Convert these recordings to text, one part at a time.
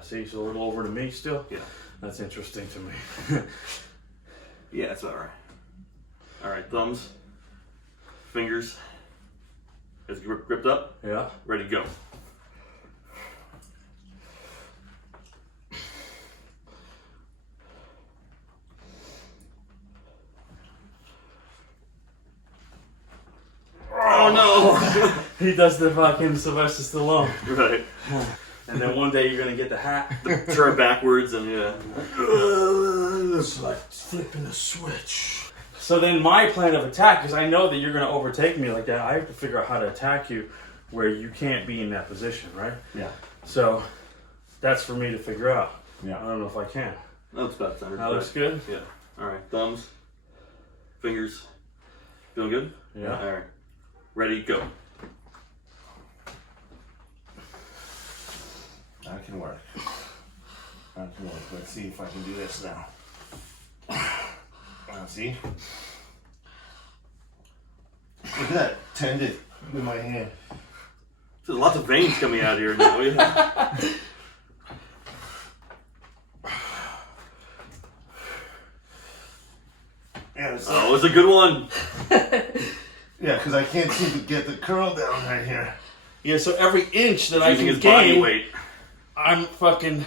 Yeah, see, so a little over to me still? Yeah. That's interesting to me. Yeah, that's all right. All right, thumbs, fingers. Is it gripped up? Yeah. Ready to go. Oh no! He does the fucking Sylvester Stallone. Right. And then one day you're gonna get the hat. Turn backwards and yeah. It's like flipping a switch. So then my plan of attack, because I know that you're gonna overtake me like that, I have to figure out how to attack you where you can't be in that position, right? Yeah. So that's for me to figure out. Yeah. I don't know if I can. That's about standard. That looks good? Yeah. All right. Thumbs, fingers. Feeling good? Yeah. All right. Ready, go. That can work. That can work. Let's see if I can do this now. See? Look at that tendon in my hand. There's lots of veins coming out here now. Yeah. Yeah, Oh, it was a good one. yeah, because I can't seem to get the curl down right here. Yeah, so every inch that I Using can his body gain, weight. I'm fucking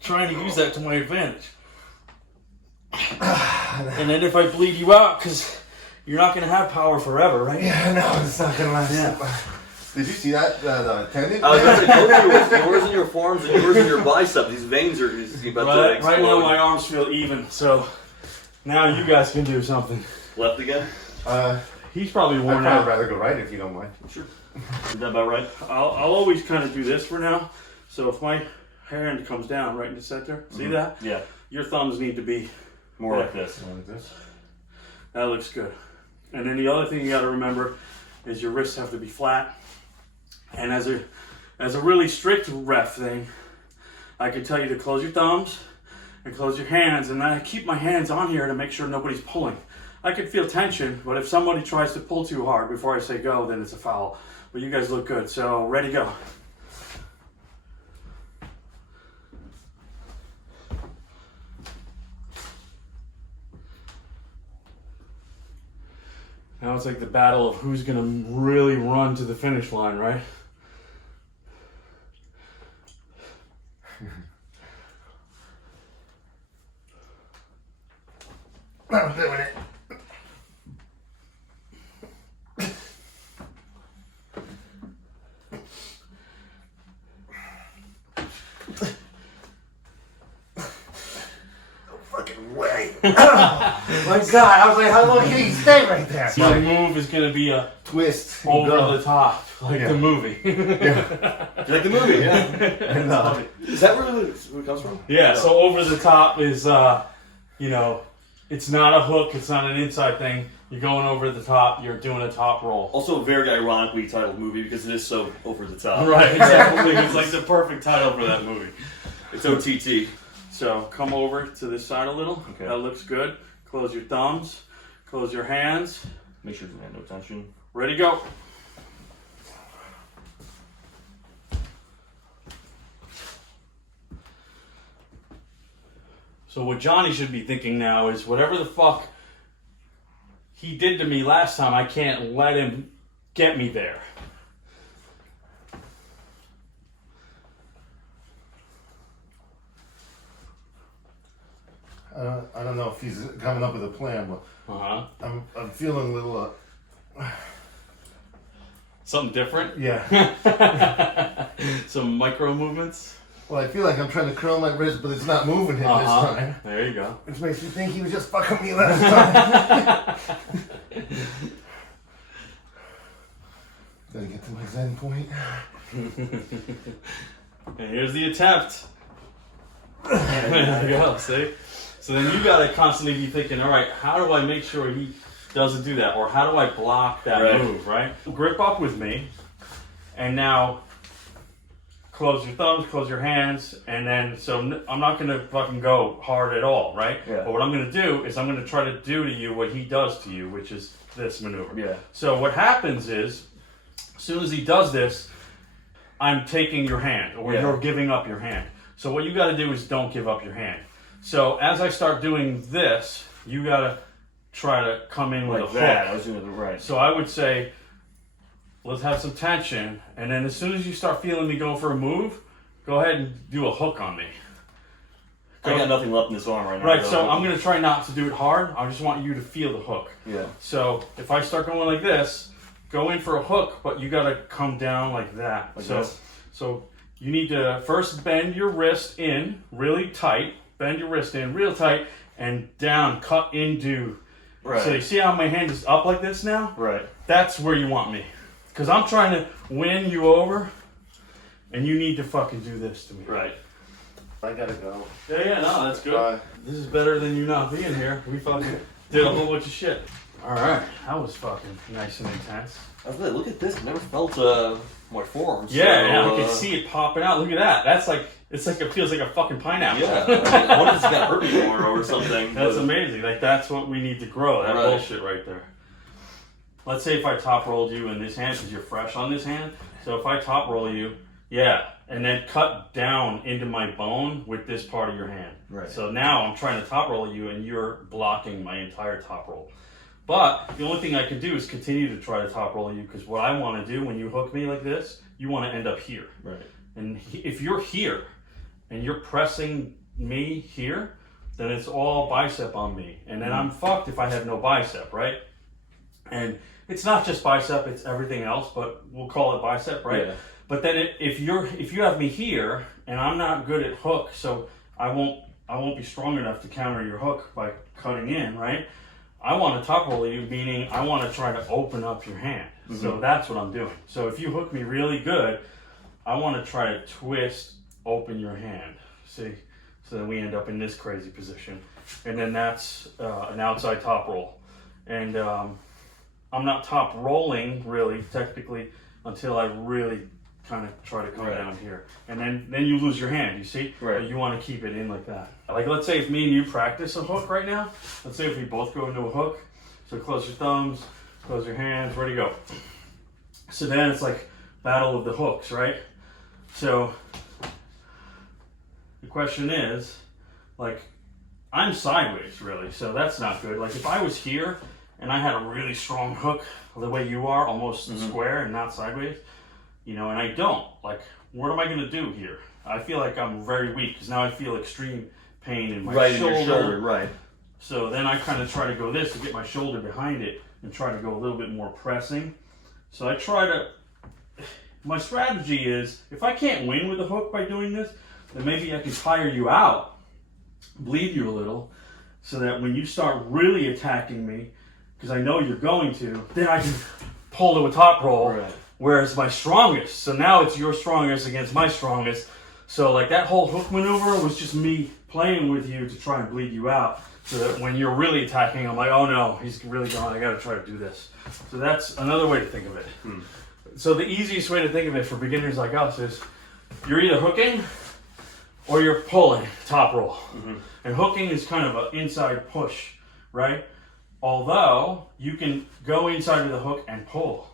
trying to use that to my advantage. And then if I bleed you out, because you're not going to have power forever, right? Yeah, no, it's not going to last. Yeah. Did you see that? The tendon? I was going to say, yours in your forearms and yours in your bicep. These veins are about to explode. Right now my arms feel even, so now you guys can do something. Left again? He's probably I'd worn probably out. rather go right if you don't mind. Sure. Is that about right? I'll always kind of do this for now. So if my hand comes down right in the center, see that? Yeah. Your thumbs need to be More like this. Like this? That looks good. And then the other thing you got to remember is your wrists have to be flat. And as a really strict ref thing, I can tell you to close your thumbs and close your hands, and I keep my hands on here to make sure nobody's pulling. I can feel tension, but if somebody tries to pull too hard before I say go, then it's a foul. But you guys look good, so ready, go. Now it's like the battle of who's gonna really run to the finish line, right? I'm doing it. Fucking way. My God, I was like, how long can he stay right there? My move is gonna be a Twist. and over go. the top, like the movie. You like the movie? Yeah. And, Is that where it comes from? Yeah, so over the top is, you know, it's not a hook, it's not an inside thing. You're going over the top, you're doing a top roll. Also, a very ironically titled movie because it is so over the top. Right, exactly. It's like the perfect title for that movie. It's OTT. So come over to this side a little. Okay. That looks good. Close your thumbs, close your hands. Make sure there's no tension. Ready, go. So what Johnny should be thinking now is whatever the fuck he did to me last time, I can't let him get me there. I don't know if he's coming up with a plan, but I'm feeling a little. Something different? Yeah. Some micro movements? Well, I feel like I'm trying to curl my wrist, but it's not moving him this time. There you go. Which makes me think he was just fucking me last time. Gotta get to my zen point. And here's the attempt. There you go, see? So then you gotta constantly be thinking, all right, how do I make sure he doesn't do that? Or how do I block that move, right? Grip up with me, and now close your thumbs, close your hands, and then, so I'm not gonna fucking go hard at all, right? Yeah. But what I'm gonna do is I'm gonna try to do to you what he does to you, which is this maneuver. Yeah. So what happens is, as soon as he does this, I'm taking your hand, or you're giving up your hand. So what you got to do is don't give up your hand. So as I start doing this, you got to try to come in with Like a that. hook. I was doing it right. So I would say, let's have some tension, and then as soon as you start feeling me go for a move, go ahead and do a hook on me. I got nothing left in this arm right now. Right, so I'm going to try not to do it hard. I just want you to feel the hook. Yeah. So if I start going like this, go in for a hook, but you got to come down like that. Like so, this? So you need to first bend your wrist in really tight, bend your wrist in real tight, and down, cut into. Right. So you see how my hand is up like this now? Right. That's where you want me. Because I'm trying to win you over, and you need to fucking do this to me. Right. I gotta go. Yeah, no, that's good. Bye. This is better than you not being here. We fucking did a whole bunch of shit. Alright, that was fucking nice and intense. I was like, look at this. I never felt my forearms. Yeah, I can see it popping out. Look at that. That's like, it's like, it feels like a fucking pineapple. Yeah. I wonder if it's got herpes or something. That's amazing. Like, that's what we need to grow. That Right. bullshit right there. Let's say if I top rolled you in this hand, because you're fresh on this hand. So if I top roll you, yeah, and then cut down into my bone with this part of your hand. Right. So now I'm trying to top roll you, and you're blocking my entire top roll. But the only thing I can do is continue to try to top roll you, because what I want to do when you hook me like this, you want to end up here. Right. And if you're here and you're pressing me here, then it's all bicep on me. And then I'm fucked if I have no bicep, right? And it's not just bicep, it's everything else, but we'll call it bicep, right? Yeah. But then if you have me here and I'm not good at hook, so I won't be strong enough to counter your hook by cutting in, right? I want to top roll you, meaning I want to try to open up your hand. Mm-hmm. So that's what I'm doing. So if you hook me really good, I want to try to twist open your hand. See? So then we end up in this crazy position. And then that's an outside top roll. And I'm not top rolling really, technically, until I really kind of try to come Right. down here. And then you lose your hand, you see? Right. But you want to keep it in like that. Like, let's say if me and you practice a hook right now, let's say if we both go into a hook, so close your thumbs, close your hands, ready to go. So then it's like battle of the hooks, right? So the question is, like, I'm sideways really, so that's not good. Like if I was here and I had a really strong hook the way you are, almost square and not sideways, you know, and I don't, like, what am I going to do here? I feel like I'm very weak because now I feel extreme pain in my shoulder. In your shoulder, right. So then I kind of try to go this to get my shoulder behind it and try to go a little bit more pressing. So I try to, my strategy is, if I can't win with a hook by doing this, then maybe I can tire you out, bleed you a little, so that when you start really attacking me, because I know you're going to, then I can pull to a top roll. Right. Whereas my strongest, so now it's your strongest against my strongest. So like that whole hook maneuver was just me playing with you to try and bleed you out. So that when you're really attacking, I'm like, oh no, he's really gone, I gotta try to do this. So that's another way to think of it. So the easiest way to think of it for beginners like us is you're either hooking or you're pulling top roll. And hooking is kind of an inside push, right? Although you can go inside of the hook and pull.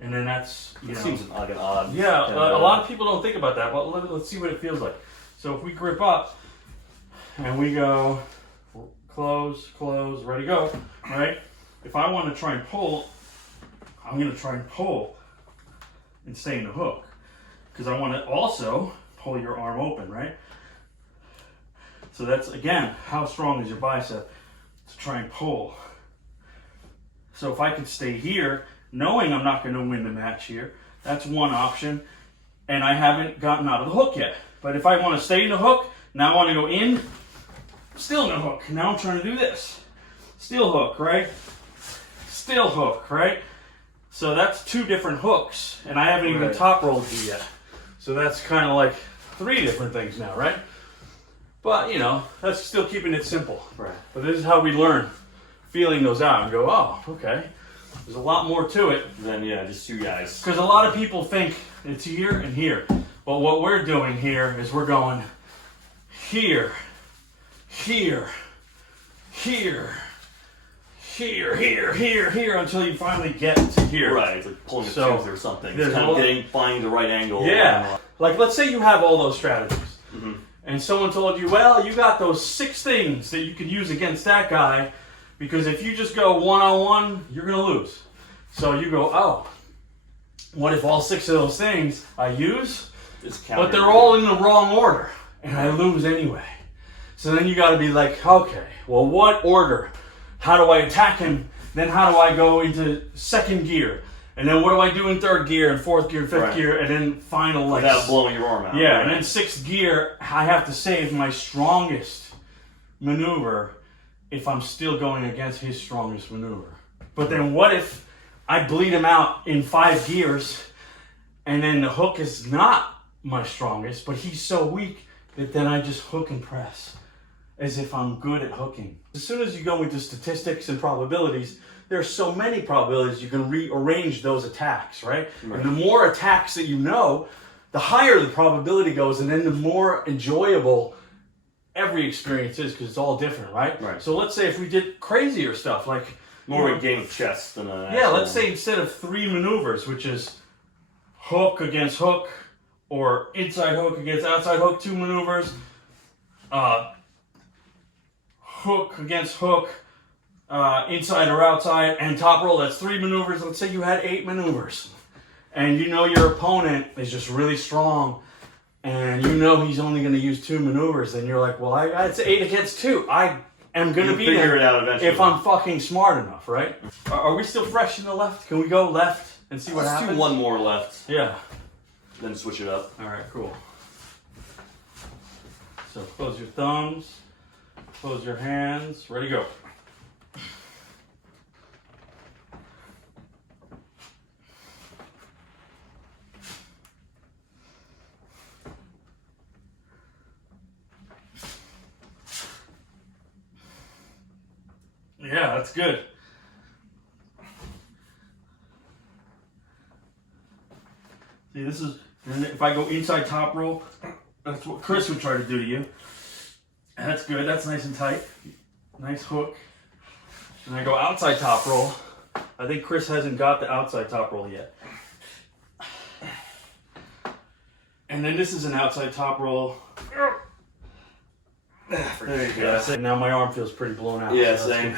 And then that's, you It know. seems like an odd. Yeah, a lot of people don't think about that, but let's see what it feels like. So if we grip up and we go close, close, ready, go, right? If I want to try and pull, I'm going to try and pull and stay in the hook. Because I want to also pull your arm open, right? So that's, again, how strong is your bicep to try and pull. So if I could stay here, knowing I'm not going to win the match here, that's one option. And I haven't gotten out of the hook yet. But if I want to stay in the hook, now I want to go in, still in the hook. Now I'm trying to do this. Still hook, right? Still hook, right? So that's two different hooks. And I haven't even top rolled you yet. So that's kind of like three different things now, right? But, you know, that's still keeping it simple. Right. But this is how we learn, feeling those out and go, oh, okay. There's a lot more to it. Then, yeah, just two guys. Because a lot of people think it's here and here. But what we're doing here is we're going here, here, here, here, here, here, here, until you finally get to here. Right, it's like pulling a So, tooth or something. there's It's kind a of lot- finding the right angle. Yeah. Like, let's say you have all those strategies. and someone told you, well, you got those 6 things that you could use against that guy, because if you just go one-on-one, you're going to lose. So you go, oh, what if all 6 of those things I use, but they're all in the wrong order, and I lose anyway? So then you got to be like, okay, well, what order? How do I attack him? Then how do I go into 2nd gear? And then what do I do in 3rd gear and 4th gear and 5th gear, and then final, like, without blowing your arm out. Yeah, and then 6th gear, I have to save my strongest maneuver if I'm still going against his strongest maneuver. But then what if I bleed him out in 5 gears, and then the hook is not my strongest, but he's so weak that then I just hook and press as if I'm good at hooking. As soon as you go into statistics and probabilities, there are so many probabilities you can rearrange those attacks, right? And the more attacks that you know, the higher the probability goes, and then the more enjoyable every experience is, because it's all different, right? So let's say if we did crazier stuff, like more of a game of chess than a... Yeah, let's say instead of 3 maneuvers, which is hook against hook, or inside hook against outside hook, 2 maneuvers, hook against hook, inside or outside, and top roll, that's 3 maneuvers. Let's say you had 8 maneuvers, and you know your opponent is just really strong, and you know he's only going to use 2 maneuvers, and you're like, well, it's 8 against 2. I am going to beat him figure it out eventually if I'm fucking smart enough, right? Are we still fresh in the left? Can we go left and see what happens? Let's do 1 more left. Yeah. Then switch it up. All right, cool. So close your thumbs, close your hands, ready, go. Yeah, that's good. See, this is, and if I go inside top roll, that's what Chris would try to do to you. And that's good, that's nice and tight. Nice hook. And I go outside top roll. I think Chris hasn't got the outside top roll yet. And then this is an outside top roll. There you go. Now my arm feels pretty blown out. Yeah, so same.